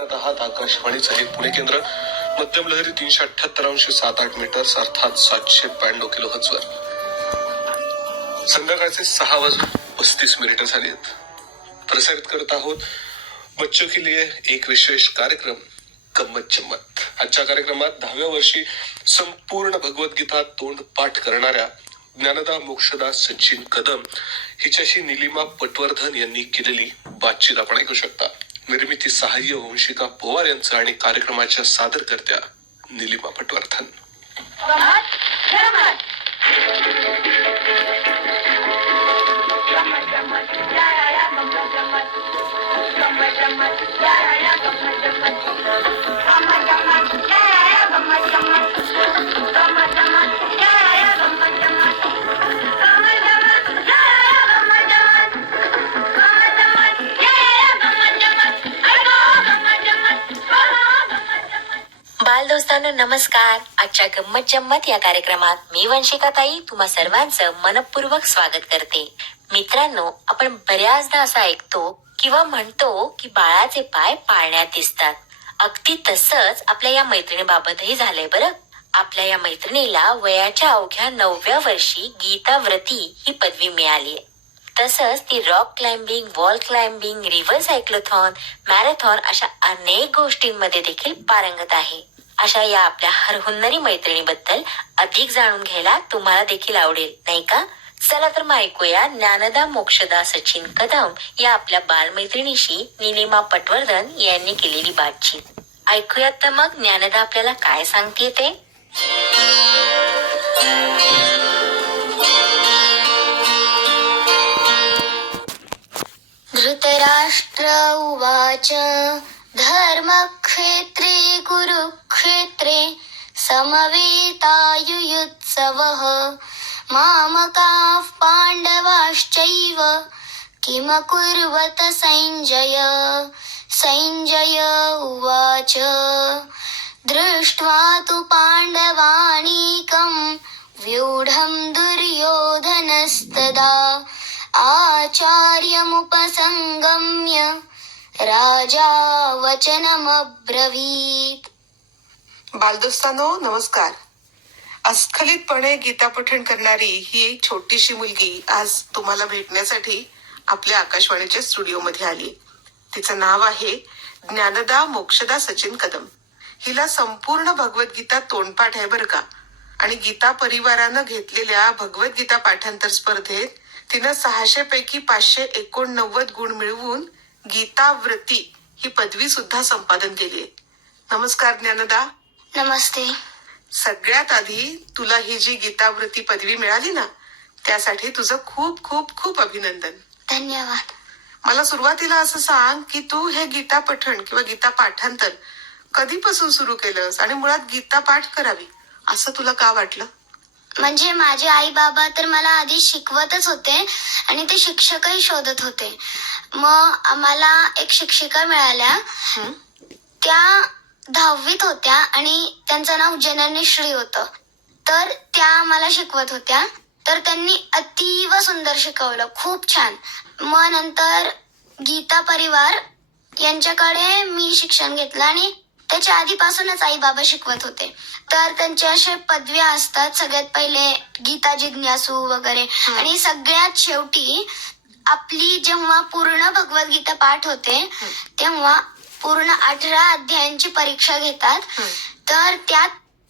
ऐकत आहात आकाशवाणीचं हे पुणे केंद्र. मध्यम लहरी तीनशे अठ्याहत्तर अंश सात आठ मीटर्स अर्थात सातशे ब्याण्णव किलो हजवर संध्याकाळचे सहा वाजून पस्तीस मिनिटं झाली आहेत. प्रसारित करत आहोत बच्चों के लिए एक विशेष कार्यक्रम गम्मत जम्मत. आजच्या कार्यक्रमात दहाव्या वर्षी संपूर्ण भगवद्गीता तोंड पाठ करणाऱ्या ज्ञानदा मोक्षदा सचिन कदम हिच्याशी निलिमा पटवर्धन यांनी केलेली बातचीत आपण ऐकू शकता. निर्मिती सहाय्य वंशिका पवार यांचं आणि कार्यक्रमाच्या सादरकर्त्या निलिमा पटवर्धन बाल नमस्कार. आजच्या गंमत जम्मत या कार्यक्रमात मी वंशिका ताई तुम्हा सर्वांचं मनपूर्वक स्वागत करते. मित्रांनो आपण बऱ्याचदा असं ऐकतो किंवा म्हणतो की बाळाचे पाय पाळण्यात दिसतात. अगदी तसंच आपल्या या मैत्रिणीबाबतही झालंय बरं. आपल्या या मैत्रिणीला वयाच्या अवघ्या नवव्या वर्षी गीता व्रती ही पदवी मिळाली तसंच ती rock climbing wall climbing river cyclothon marathon अशा अनेक गोष्टींमध्ये देखील पारंगत आहे. अशा या आपल्या हरहुन्नरी मैत्रिणीबद्दल अधिक जाणून घ्यायला तुम्हाला देखील आवडेल नाही का? चला तर मग ऐकूया ज्ञानदा मोक्षदा सचिन कदम या आपल्या बालमैत्रिणीशी निलिमा पटवर्धन यांनी केलेली बातचीत. ऐकूयात तर मग ज्ञानदा आपल्याला काय सांगते ते? धृतराष्ट्र उवाच गुरु क्षेत्रे समवेतायुयुत्सवः। मामकाः पाण्डवाश्चैव किमकुर्वत सञ्जय सञ्जय उवाच। दृष्ट्वा तु पाण्डवानीकं व्यूढं दुर्योधनस्तदा। आचार्यमुपसङ्गम्य राजा वचनमब्रवीत्। बालदोस्तानो नमस्कार. अस्खलितपणे गीता पठण करणारी ही एक छोटीशी मुलगी आज तुम्हाला भेटण्यासाठी आपल्या आकाशवाणीच्या स्टुडिओमध्ये आली. तिचं नाव आहे ज्ञानदा मोक्षदा सचिन कदम. हिला संपूर्ण भगवद्गीता तोंडपाठ आहे बरं का. आणि गीता परिवारानं घेतलेल्या भगवद्गीता पाठांतर स्पर्धेत तिनं सहाशे पैकी पाचशे एकोणनव्वद गुण मिळवून गीताव्रती ही पदवी सुद्धा संपादन केली आहे नमस्कार ज्ञानदा. नमस्ते. सगळ्यात आधी तुला ही जी गीतावृत्ती पदवी मिळाली ना त्यासाठी तुझं खूप खूप खूप अभिनंदन. धन्यवाद. मला सुरुवातीला असं सांग की तू हे गीता पठण किंवा गीता पाठांतर कधीपासून सुरू केलंस आणि मुळात गीता पाठ करावी असं तुला का वाटलं? म्हणजे माझे आई बाबा तर मला आधी शिकवतच होते आणि ते शिक्षकही शोधत होते. मग आम्हाला एक शिक्षिका मिळाल्या? त्या दहावीत होत्या आणि त्यांचं नाव जननी श्री होतं. तर त्या आम्हाला शिकवत होत्या. तर त्यांनी अतीव सुंदर शिकवलं. खूप छान. मग नंतर गीता परिवार यांच्याकडे मी शिक्षण घेतलं आणि त्याच्या आधीपासूनच आई बाबा शिकवत होते. तर त्यांचे असे पदव्या असतात. सगळ्यात पहिले गीता जिज्ञासू वगैरे. आणि सगळ्यात शेवटी आपली जेव्हा पूर्ण भगवद्गीता पाठ होते तेव्हा पूर्ण अठरा अध्यायांची परीक्षा घेतात. तर त्यात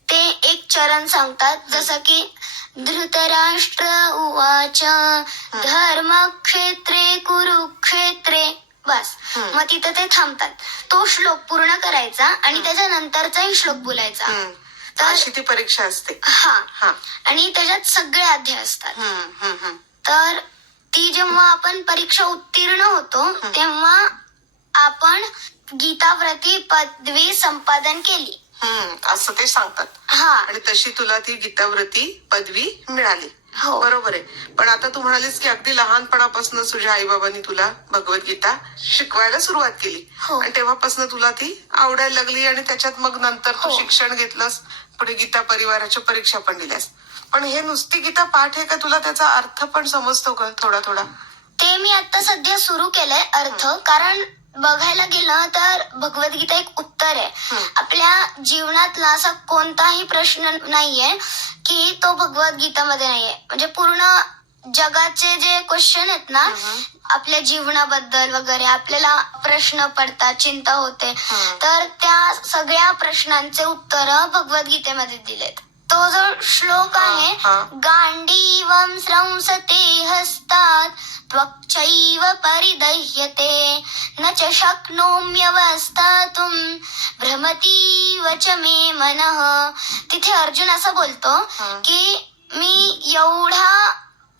ते एक चरण सांगतात. जसं की धृतराष्ट्र उवाच धर्मक्षेत्रे कुरुक्षेत्रे. बस. मग तिथं ते थांबतात. तो श्लोक पूर्ण करायचा आणि त्याच्यानंतरचाही श्लोक बोलायचा. तर अशी ती परीक्षा असते. हा. हा. आणि त्याच्यात सगळे अध्याय असतात. तर ती जेव्हा आपण परीक्षा उत्तीर्ण होतो तेव्हा आपण गीताव्रती पदवी संपादन केली. असं ते सांगतात. हा. आणि तशी तुला ती गीतावृत्ती पदवी मिळाली. हो. बरोबर आहे. पण आता तू म्हणालीस की अगदी लहानपणापासून तुझ्या आई बाबांनी तुला भगवद्गीता शिकवायला सुरुवात केली. हो. आणि तेव्हापासून तुला ती आवडायला लागली आणि त्याच्यात मग नंतर तू हो. शिक्षण घेतलंस पुढे गीता परिवाराच्या परीक्षा पण दिल्यास. पण हे नुसती गीता पाठ आहे का तुला त्याचा अर्थ पण समजतो का थोडा थोडा? ते मी आता सध्या सुरू केलंय अर्थ. कारण बघायला गेलं तर भगवद्गीता एक उत्तर आहे. आपल्या जीवनातला असा कोणताही प्रश्न नाहीये की तो भगवद्गीतामध्ये नाहीये. म्हणजे पूर्ण जगाचे जे क्वेश्चन आहेत ना आपल्या जीवनाबद्दल वगैरे आपल्याला प्रश्न पडतात चिंता होते. तर त्या सगळ्या प्रश्नांचे उत्तर भगवद्गीतेमध्ये दिलेत. तो जो श्लोक आहे हा. गांडीवं स्रंसते हस्तात् त्वक्चैव परिदह्यते न च शक्नोम्यवस्थातुं भ्रमतीव च मे मनः तिथे अर्जुन असं बोलतो. की मी एवढा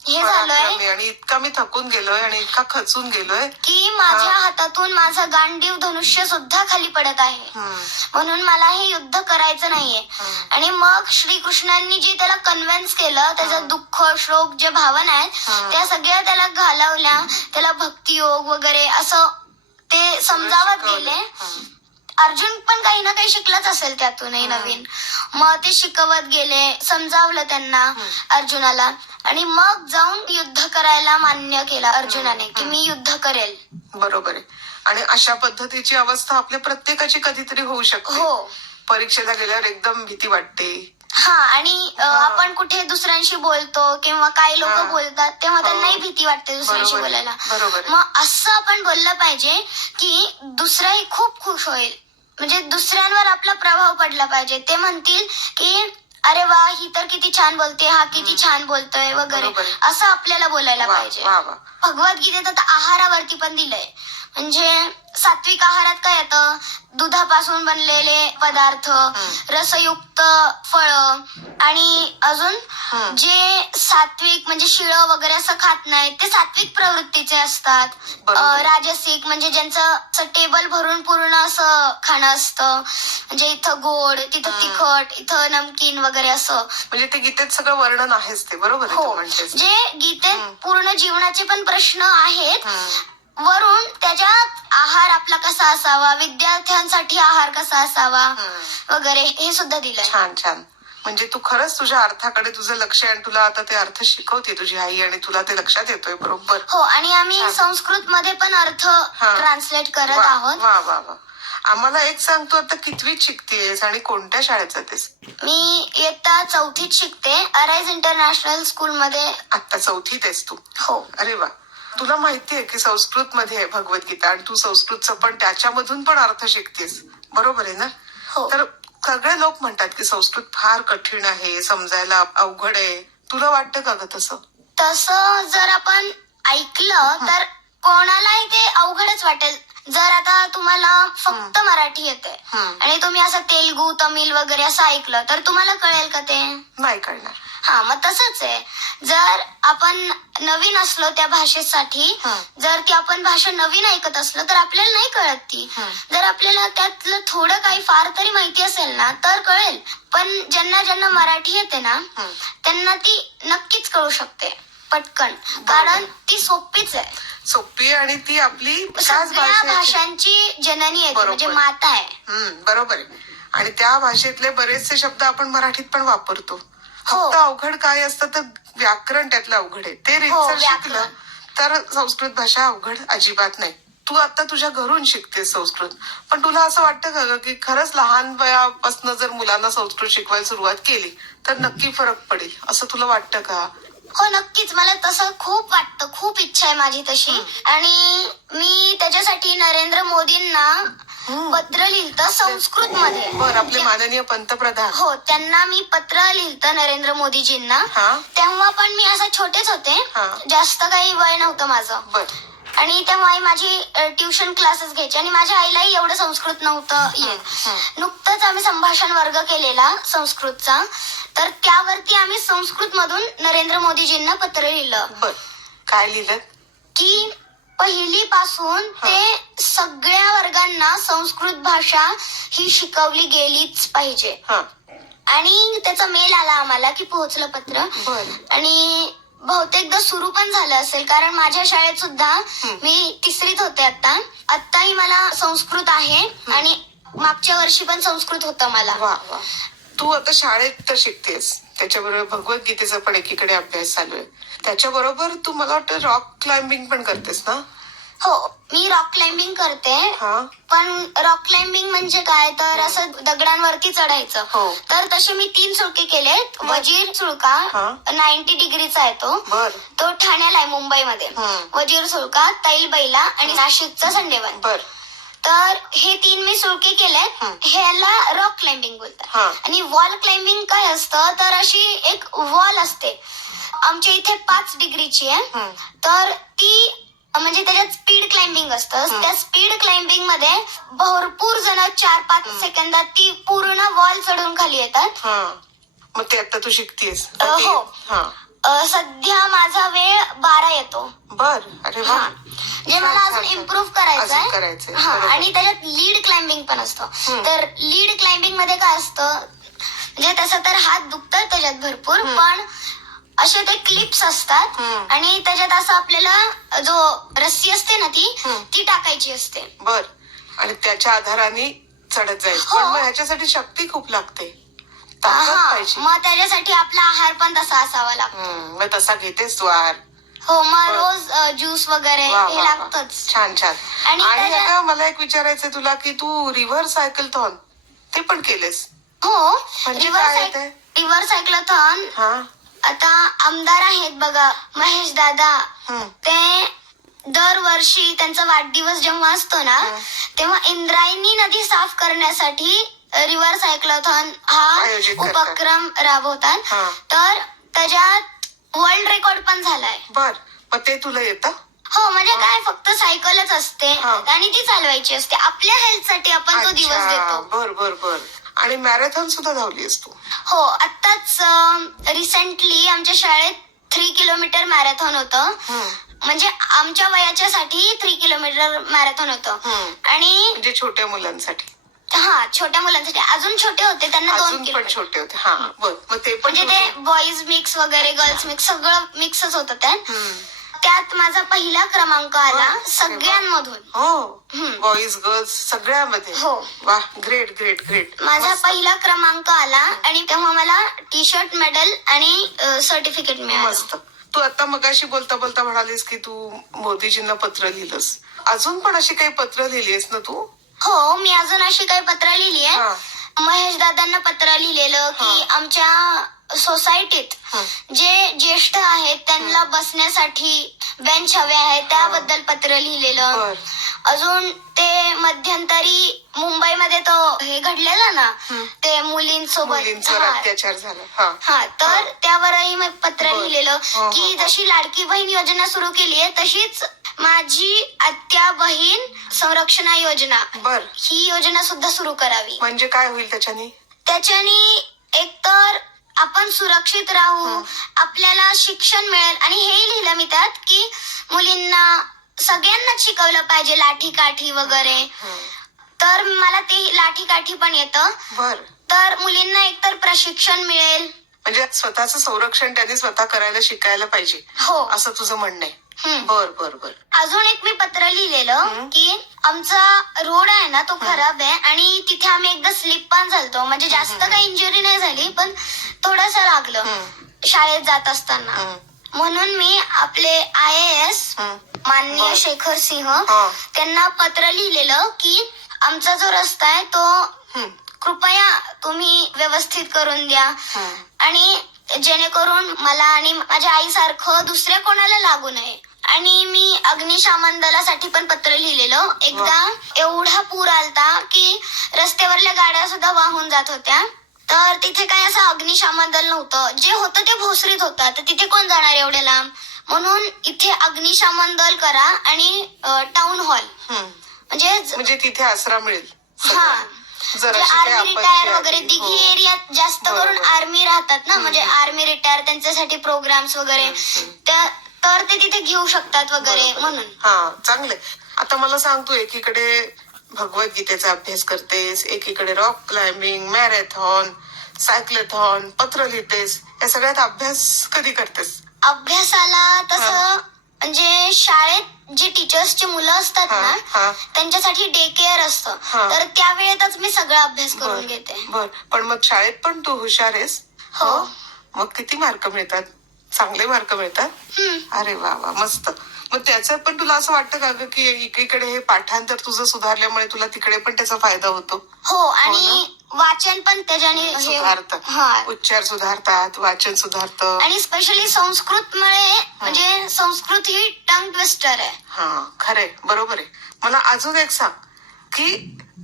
हे झालोय आणि इतका मी थकून गेलोय आणि इतका खचून गेलोय की माझ्या. हातातून माझं गांडीव धनुष्य सुद्धा खाली पडत आहे. म्हणून मला हे युद्ध करायचं नाहीये. आणि मग श्रीकृष्णांनी जे त्याला कन्व्हिन्स केलं त्याचं दुःख शोक जे भावना आहेत. त्या सगळ्या त्याला घालवल्या त्याला भक्तियोग वगैरे असं ते समजावत. गेले. अर्जुन पण काही ना काही शिकलाच असेल त्यातूनही नवीन. मग ते शिकवत गेले समजावलं त्यांना अर्जुनाला. आणि मग जाऊन युद्ध करायला मान्य केलं अर्जुनाने की मी युद्ध करेल. बरोबर आहे. आणि अशा पद्धतीची अवस्था आपल्या प्रत्येकाची कधीतरी होऊ शकते. हो. परीक्षेला गेल्यावर एकदम भीती वाटते. हा आणि अ. आपण कुठे दुसऱ्यांशी बोलतो किंवा काही लोक हा. बोलतात तेव्हा. त्यांनाही भीती वाटते दुसऱ्यांशी बरोबर आहे. बोलायला. बरोबर आहे. मग असं आपण बोललं पाहिजे की दुसराही खूप खुश होईल. म्हणजे दुसऱ्यांवर आपला प्रभाव पडला पाहिजे. ते म्हणतील की अरे वा ही तर किती छान बोलते हा किती छान बोलतोय वगैरे. बरोबर. असं आपल्याला बोलायला वा पाहिजे. वा वा. भगवद्गीतेत आता आहारावरती पण दिलंय. म्हणजे सात्विक आहारात काय येतं? दुधापासून बनलेले पदार्थ रसयुक्त फळ आणि अजून. जे सात्विक म्हणजे शिळ वगैरे असं खात नाहीत ते सात्विक प्रवृत्तीचे असतात. राजसिक म्हणजे ज्यांचं टेबल भरून पूर्ण असं खाणं असतं. म्हणजे इथं गोड तिथं तिखट इथं नमकीन वगैरे असं. म्हणजे ते गीतेत सगळं वर्णन आहेच ते बरोबर हो. म्हणतेस जे गीतेत पूर्ण जीवनाचे पण प्रश्न आहेत. वरून त्याच्यात आहार आपला कसा असावा? विद्यार्थ्यांसाठी आहार कसा असावा? वगैरे हे सुद्धा दिलंय. छान छान. म्हणजे तू खरंच तुझ्या अर्थाकडे तुझं लक्ष आहे आणि तुला आता ते अर्थ शिकवते तुझी आई आणि तुला ते लक्षात येतोय बरोबर? हो आणि आम्ही. संस्कृत मध्ये पण अर्थ. ट्रान्सलेट करत वा आहोत. वा वा वा. आम्हाला एक सांग तू आता कितवीत शिकतेस आणि कोणत्या शाळेत जातेस? मी इयत्ता चौथीत शिकते अराईज इंटरनॅशनल स्कूल मध्ये. आता चौथीत आहेस तू. हो. अरे वा. तुला माहितीये की संस्कृत मध्ये आहे भगवद्गीता आणि तू संस्कृतचं पण त्याच्यामधून पण अर्थ शिकतेस. बरोबर आहे ना? हो. तर सगळे लोक म्हणतात की संस्कृत फार कठीण आहे समजायला अवघड आहे. तुला वाटतं का ग तसं? तसं जर आपण ऐकलं तर कोणालाही ते अवघडच वाटेल. जर आता तुम्हाला फक्त मराठी येते हम्म. आणि तुम्ही असं तेलगू तमिळ वगैरे असं ऐकलं तर तुम्हाला कळेल का ते? नाही कळणार. हा मग तसंच आहे. जर आपण नवीन असलो त्या भाषेसाठी. जर ती आपण भाषा नवीन ऐकत असलो तर आपल्याला नाही कळत ती. जर आपल्याला त्यातलं थोडं काही फार तरी माहिती असेल ना तर कळेल पण ज्यांना ज्यांना मराठी येते ना. त्यांना ती नक्कीच कळू शकते पटकन कारण ती सोपीच आहे सोपी आणि ती आपली सगळ्या भाषेची भाषांची जननी आहे ती, म्हणजे बरोबर. माता आहे हम्म बरोबर आहे आणि त्या भाषेतले बरेचसे शब्द आपण मराठीत पण वापरतो. फक्त अवघड काय असतं तर व्याकरण त्यातलं अवघड आहे. ते हो, रितसर व्याकरण. शिकलं तर संस्कृत भाषा अवघड अजिबात नाही. तू आता तुझ्या घरून शिकतेस संस्कृत. पण तुला असं वाटतं का ग की खरंच लहान वयापासून जर मुलांना संस्कृत शिकवायला सुरुवात केली तर नक्की फरक पडेल? असं तुला वाटतं का? हो नक्कीच. मला तसं खूप वाटतं. खूप इच्छा आहे माझी तशी. आणि मी त्याच्यासाठी नरेंद्र मोदींना पत्र लिहिलं संस्कृत मध्ये बर आपले माननीय पंतप्रधान. हो त्यांना मी पत्र लिहिलं नरेंद्र मोदीजींना. तेव्हा पण मी असं छोटेच होते. हा. जास्त काही वय नव्हतं माझं. बर. आणि तेव्हा आई माझी ट्युशन क्लासेस घ्यायची. आणि माझ्या आईलाही एवढं संस्कृत नव्हतं येत. नुकतंच आम्ही संभाषण वर्ग केलेला संस्कृतचा. तर त्यावरती आम्ही संस्कृत मधून नरेंद्र मोदीजींना पत्र लिहिलं. काय लिहिलं? की पहिली पासून ते सगळ्या वर्गांना संस्कृत भाषा ही शिकवली गेलीच पाहिजे. हा. आणि त्याचा मेल आला आम्हाला की पोहोचलं पत्र. आणि बहुतेकदा सुरू पण झालं असेल कारण माझ्या शाळेत सुद्धा मी तिसरीत होते आता आत्ताही मला संस्कृत आहे आणि मागच्या वर्षी पण संस्कृत होतं मला. वा वा. तू आता शाळेत तर शिकतेस. त्याच्याबरोबर भगवद्गीतेचा पण एकीकडे अभ्यास चालू आहे. त्याच्याबरोबर तू मला वाटतं रॉक क्लाइम्बिंग पण करतेस ना? हो मी रॉक क्लाइम्बिंग करते. हा. पण रॉक क्लाइम्बिंग म्हणजे काय? तर असं दगडांवरती चढायचं. हो. तर तसे मी तीन सुळके केलेत. वजीर सुळका हा. नाईन्टी डिग्रीचा आहे तो. बर. तो ठाण्याला आहे मुंबईमध्ये. हम्म. वजीर सुळका तैल बैला आणि नाशिकचा संडेवन. बर. तर हे तीन मी सुळके केले हं. ह्याला रॉक क्लाइम्बिंग हा. बोलतात आणि वॉल क्लाइम्बिंग काय असतं? तर अशी एक वॉल असते. आमच्या इथे पाच डिग्रीची आहे. हं. तर ती म्हणजे त्याच्यात स्पीड क्लाइम्बिंग असतं. त्या स्पीड क्लाइम्बिंगमध्ये भरपूर जण चार पाच सेकंदात ती पूर्ण वॉल चढून खाली येतात. हा. मग ते आता तू शिकतेस हो. हा. सध्या माझा वेळ बारा येतो. बर. अरे वा. हा. म्हणजे मला अजून. इम्प्रूव्ह करायचं आहे हा. आणि त्याच्यात लीड क्लाइम्बिंग पण असतं. तर लीड क्लाइम्बिंगमध्ये काय असतं? म्हणजे तसं तर हात दुखतात त्याच्यात भरपूर पण असे ते क्लिप्स असतात. आणि त्याच्यात असं आपल्याला जो रस्सी असते ना ती. ती टाकायची असते. बर. आणि त्याच्या आधाराने चढत जाईल हो. पण मग ह्याच्यासाठी शक्ती खूप लागते. ताकद हा. पाहिजे. मग त्याच्यासाठी आपला आहार पण तसा असावा लागतो. हम्म, मग तसा घेतेस तू आहार. हो मग बर. रोज ज्यूस वगैरे वा, हे वा, वा. लागतच. छान छान. आणि आणि त्याच्या- अगं मला एक विचारायचंय तुला की तू रिव्हर सायकल थॉन ते पण केलेस? हो. म्हणजे रिव्हर काय सायक ते? रिव्हर सायक्लथॉन हा. आता आमदार आहेत बघा महेश दादा. ते दरवर्षी त्यांचा वाढदिवस जेव्हा असतो ना. तेव्हा इंद्रायणी नदी साफ करण्यासाठी रिव्हर सायक्लोथॉन हा आयोजित करतात. उपक्रम राबवतात हा. तर त्याच्यात वर्ल्ड रेकॉर्ड पण झालाय बर मग ते तुला येतं हो म्हणजे काय फक्त सायकलच असते हा. आणि ती चालवायची असते आपल्या हेल्थसाठी आपण तो दिवस अच्छा देतो बर बर बर आणि मॅरेथॉन सुद्धा धावलीस तू. हो आत्ताच रिसेंटली आमच्या शाळेत थ्री किलोमीटर मॅरेथॉन होतं. म्हणजे आमच्या वयाच्यासाठी थ्री किलोमीटर मॅरेथॉन होतं. आणि म्हणजे छोट्या मुलांसाठी. हा छोट्या मुलांसाठी. अजून छोटे होते त्यांना दोन अजून पण छोटे होते. हा मग ते म्हणजे ते बॉईज मिक्स वगैरे गर्ल्स मिक्स सगळं मिक्सच होतं त्यात. त्यात माझा पहिला क्रमांक आला वा. सगळ्यांमधून हो. बॉईज गर्ल्स सगळ्यामध्ये हो. वा ग्रेट ग्रेट ग्रेट माझा पहिला क्रमांक आला आणि तेव्हा मला टी शर्ट मेडल आणि सर्टिफिकेट मिळालं मस्त तू आता मगाशी बोलता बोलता म्हणालीस की तू मोदीजींना पत्र लिहिलंस अजून पण अशी काही पत्र लिहिलीस ना तू हो मी अजून अशी काही पत्र लिहिली हा. आहे महेश दादांना पत्र लिहिलेलं की हा. आमच्या सोसायटीत. हं. जे ज्येष्ठ आहेत त्यांना बसण्यासाठी बेंच हवे आहेत. त्याबद्दल पत्र लिहिलेलं. अजून ते मध्यंतरी मुंबईमध्ये तो हे घडलेला ना हं. ते मुलींसोबत. हा. अत्याचार झाला. हा. हा. तर हा. त्यावरही मी पत्र. लिहिलेलं हो, हो, की हो. जशी लाडकी बहीण योजना सुरू केली आहे तशीच माझी आत्या बहीण संरक्षणा योजना ही योजना सुद्धा सुरू करावी. म्हणजे काय होईल त्याच्याने? त्याच्याने एकतर आपण सुरक्षित राहू हं. आपल्याला शिक्षण मिळेल. आणि हेही लिहिलं मी त्यात की मुलींना सगळ्यांनाच शिकवलं पाहिजे लाठी काठी वगैरे. हं. तर मला ते लाठी काठी पण येतं. बर. तर मुलींना एकतर प्रशिक्षण मिळेल. म्हणजे स्वतःचं संरक्षण त्यांनी स्वतः करायला शिकायला पाहिजे. हो. असं तुझं म्हणणं आहे. हं. बर बर बर अजून एक मी पत्र लिहिलेलं. की आमचा रोड आहे ना तो खराब आहे आणि तिथे आम्ही एकदा स्लिप पण झालतो म्हणजे जास्त काही इंजुरी नाही झाली पण थोडस लागलं. शाळेत जात असताना. म्हणून मी आपले आय एस. माननीय. शेखर सिंह. त्यांना पत्र लिहिलेलं की आमचा जो रस्ता आहे तो. कृपया तुम्ही व्यवस्थित करून द्या. आणि जेणेकरून मला आणि माझ्या आईसारखं दुसऱ्या कोणाला लागू नये आणि मी अग्निशामन दलासाठी पण पत्र लिहिलेलं. एकदा एवढा पूर आलता की रस्त्यावरल्या गाड्या सुद्धा वाहून जात होत्या. तर तिथे काय असं अग्निशामन दल नव्हतं. जे होतं ते भोसरीत होतं. तर तिथे कोण जाणार एवढे लांब? म्हणून इथे अग्निशामन दल करा आणि टाउन हॉल हं. म्हणजे म्हणजे तिथे आसरा मिळेल. हा. आर्मी आपत्ती रिटायर. वगैरे दिघी हो. एरियात जास्त बरोबर. करून आर्मी राहतात ना. म्हणजे आर्मी रिटायर त्यांच्यासाठी प्रोग्राम्स वगैरे. त्या तर ते तिथे घेऊ शकतात वगैरे. म्हणून. हा चांगलंय. आता मला सांग तू एकीकडे भगवद्गीतेचा अभ्यास करतेस एकीकडे रॉक क्लाइम्बिंग मॅरेथॉन सायक्लेथॉन पत्र लिहितेस या सगळ्यात अभ्यास कधी करतेस? अभ्यासाला तसं म्हणजे शाळेत जे टीचर्सची मुलं असतात हा, ना. त्यांच्यासाठी डे केअर असतं. हा. तर त्या वेळेतच मी सगळा अभ्यास करून घेते. बर. पण मग शाळेत पण तू हुशार आहेस? हो. मग किती मार्क मिळतात? चांगले मार्क मिळतात. अरे वा वा मस्त. मग त्याचं पण तुला असं वाटतं का ग की एकीकडे हे पाठांतर तुझं सुधारल्यामुळे तुला तिकडे पण त्याचा फायदा होतो? हो आणि वाचन पण त्याच्याने हे सुधारतात हा. उच्चार सुधारतात वाचन सुधारतं. आणि स्पेशली संस्कृतमुळे म्हणजे संस्कृत ही टंग ट्विस्टर आहे. हा खरंय बरोबर आहे. मला अजून एक सांग की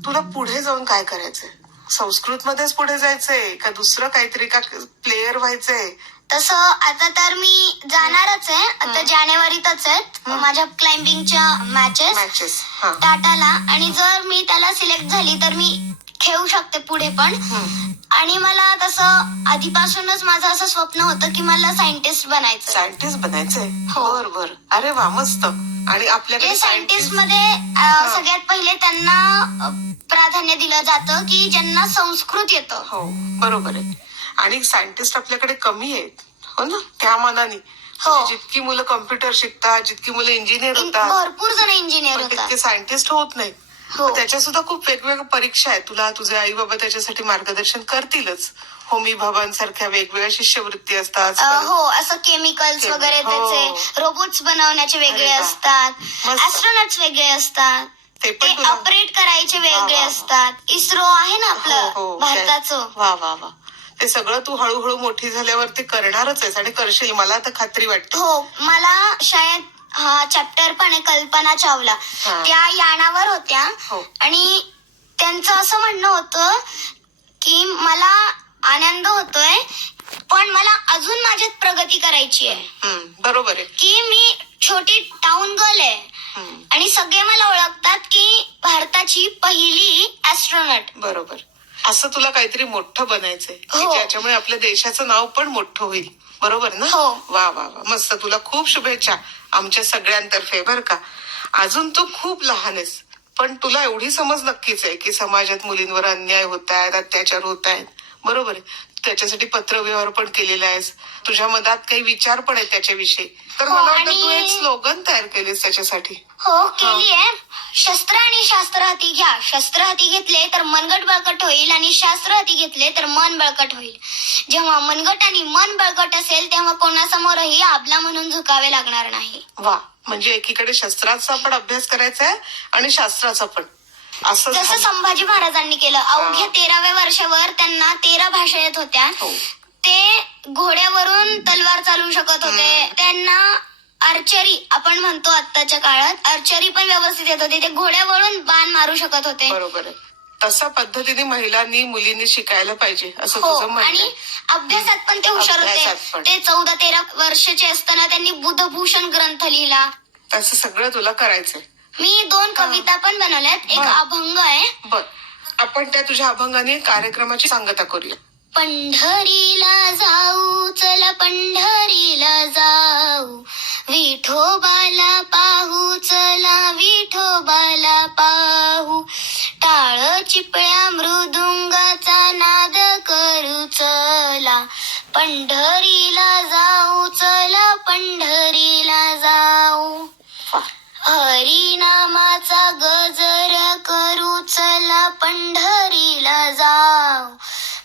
तुला पुढे जाऊन काय करायचंय? संस्कृत मध्येच पुढे जायचंय का दुसरं काहीतरी का प्लेयर व्हायचंय? तसं आता तर मी जाणारच आहे. आता जानेवारीतच आहेत माझ्या क्लाइम्बिंगच्या मॅचेस मॅचेस हा. टाटाला. आणि जर मी त्याला सिलेक्ट झाली तर मी खेळू शकते पुढे पण. आणि मला तसं आधीपासूनच माझं असं स्वप्न होतं की मला सायंटिस्ट बनायचं. सायंटिस्ट बनायचंय? हो. बर बर. अरे वा मस्त. आणि आपल्याकडे जे सायंटिस्टमध्ये अं, सगळ्यात पहिले त्यांना अं, प्राधान्य दिलं जातं की ज्यांना संस्कृत येतं. हो बरोबर आहे. आणि सायंटिस्ट आपल्याकडे कमी आहेत हो ना त्या मनाने हो. म्हणजे जितकी मुलं कम्प्युटर शिकतात जितकी मुलं इंजिनियर होतात भरपूर जण इंजिनियर पण होतात तितके सायंटिस्ट होत नाही हो. त्याच्या सुद्धा खूप वेगवेगळ्या परीक्षा आहेत तुला तुझे आई बाबा त्याच्यासाठी मार्गदर्शन करतीलच होमी भवन सारख्या वेगवेगळ्या शिष्यवृत्ती असतात अं, हो असं केमिकल्स Chemi- वगैरे हो. त्याचे रोबोट्स बनवण्याचे वेगळे अरे वा. असतात मस्त. ऍस्ट्रोनॉट्स वेगळे असतात ते पण ते तुला ऑपरेट करायचे वा, वेगळे वा, वा. असतात इस्रो आहे ना हो, आपलं. भारताचं वा वा वा ते सगळं तू हळूहळू मोठी झाल्यावर ते करणारच आहेस आणि करशील. मला आता खात्री वाटते. हो मला शाळेत हा चॅप्टर पण आहे कल्पना चावला. हा. त्या यानावर होत्या हो. आणि त्यांचं असं म्हणणं होतं की मला आनंद होतोय पण मला अजून माझ्यात प्रगती करायची आहे. हम्म, बरोबर आहे. की मी छोटी टाउन गर्ल आहे. हम्म, आणि सगळे मला ओळखतात की भारताची पहिली ऍस्ट्रॉनॉट बरोबर. असं तुला काहीतरी मोठं बनायचंय. की हो. ज्याच्यामुळे आपल्या देशाचं नाव पण मोठं होईल. बरोबर ना? हो. वा वा वा. मस्त. तुला खूप शुभेच्छा. आमच्या सगळ्यांतर्फे बर का. अजून तू खूप लहान आहेस पण तुला एवढी समज नक्कीच आहे की समाजात मुलींवर अन्याय होत आहेत अत्याचार होत आहेत. बरोबर? आहे त्याच्यासाठी पत्रव्यवहार पण केलेला आहेस. तुझ्या मनात काही विचार पण आहेत त्याच्याविषयी. तर हो, मला वाटतं तू आणि- एक स्लोगन तयार केलीस त्याच्यासाठी. हो केली आहे. शस्त्र आणि शास्त्र हाती घ्या. शस्त्र हाती घेतले तर मनगट बळकट होईल आणि शास्त्र हाती घेतले तर मन बळकट होईल. जेव्हा मनगट आणि मन बळकट असेल तेव्हा कोणासमोरही आपला म्हणून झुकावे लागणार नाही. वा म्हणजे एकीकडे शस्त्राचा पण अभ्यास करायचा आहे आणि शास्त्राचा पण. असं जसं. संभाजी महाराजांनी केलं. अवघ्या तेराव्या वर्षावर त्यांना तेरा भाषा येत होत्या. हो. ते घोड्यावरून तलवार चालवू शकत होते. त्यांना आर्चरी आपण म्हणतो आत्ताच्या काळात आर्चरी पण व्यवस्थित येत. होती ते घोड्यावरून बाण मारू शकत होते. बरोबर आहे. तशा पद्धतीने महिलांनी मुलींनी शिकायला पाहिजे असं हो तुझं म्हणणं आणि आहे. अभ्यासात पण ते हुशार अभ्यासात होते पण. ते चौदा तेरा वर्षाचे असताना त्यांनी बुधभूषण ग्रंथ लिहिला. असं सगळं तुला करायचंय. मी दोन कविता पण बनवल्यात. एक बर. अभंग आहे. बर. आपण त्या तुझ्या अभंगाने कार्यक्रमाची सांगता करूया. पंढरीला जाऊ चला पंढरीला जाऊ. विठोबाला पाहू चला विठोबाला पाहू. टाळ चिपळ्या मृदुंगाचा नाद करू चला पंढरीला जाऊ चला पंढरीला जाऊ. हरिनामाचा गजर करू चला पंढरीला जाऊ.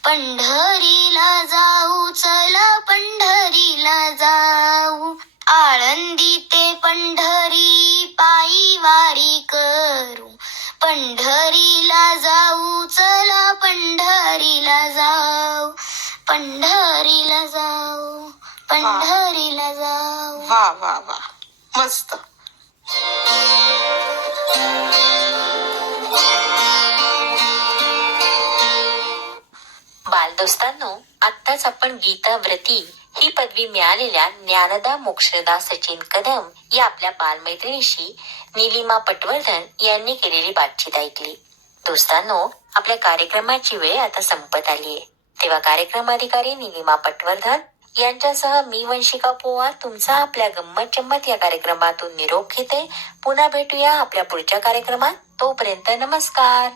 पंढरीला जाऊ चला पंढरीला जाऊ. आळंदी ते पंढरी पायी वारी करू. पंढरीला जाऊ चला पंढरीला जाऊ. पंढरीला जाऊ पंढरीला जाऊ. वा वा वा. मस्त. दोस्तांनो आत्ताच आपण गीता व्रती ही पदवी मिळालेल्या ज्ञानदा मोक्षदा सचिन कदम या आपल्या बालमैत्रिणीशी निलिमा पटवर्धन यांनी केलेली बातचीत ऐकली. दोस्तांनो आपल्या कार्यक्रमाची वेळ आता संपत आली आहे तेव्हा कार्यक्रमाधिकारी निलिमा पटवर्धन यांच्यासह मी वंशिका पोवार तुमचा आपल्या गंमत चंमत या कार्यक्रमातून निरोप घेते. पुन्हा भेटूया आपल्या पुढच्या कार्यक्रमात. तोपर्यंत नमस्कार.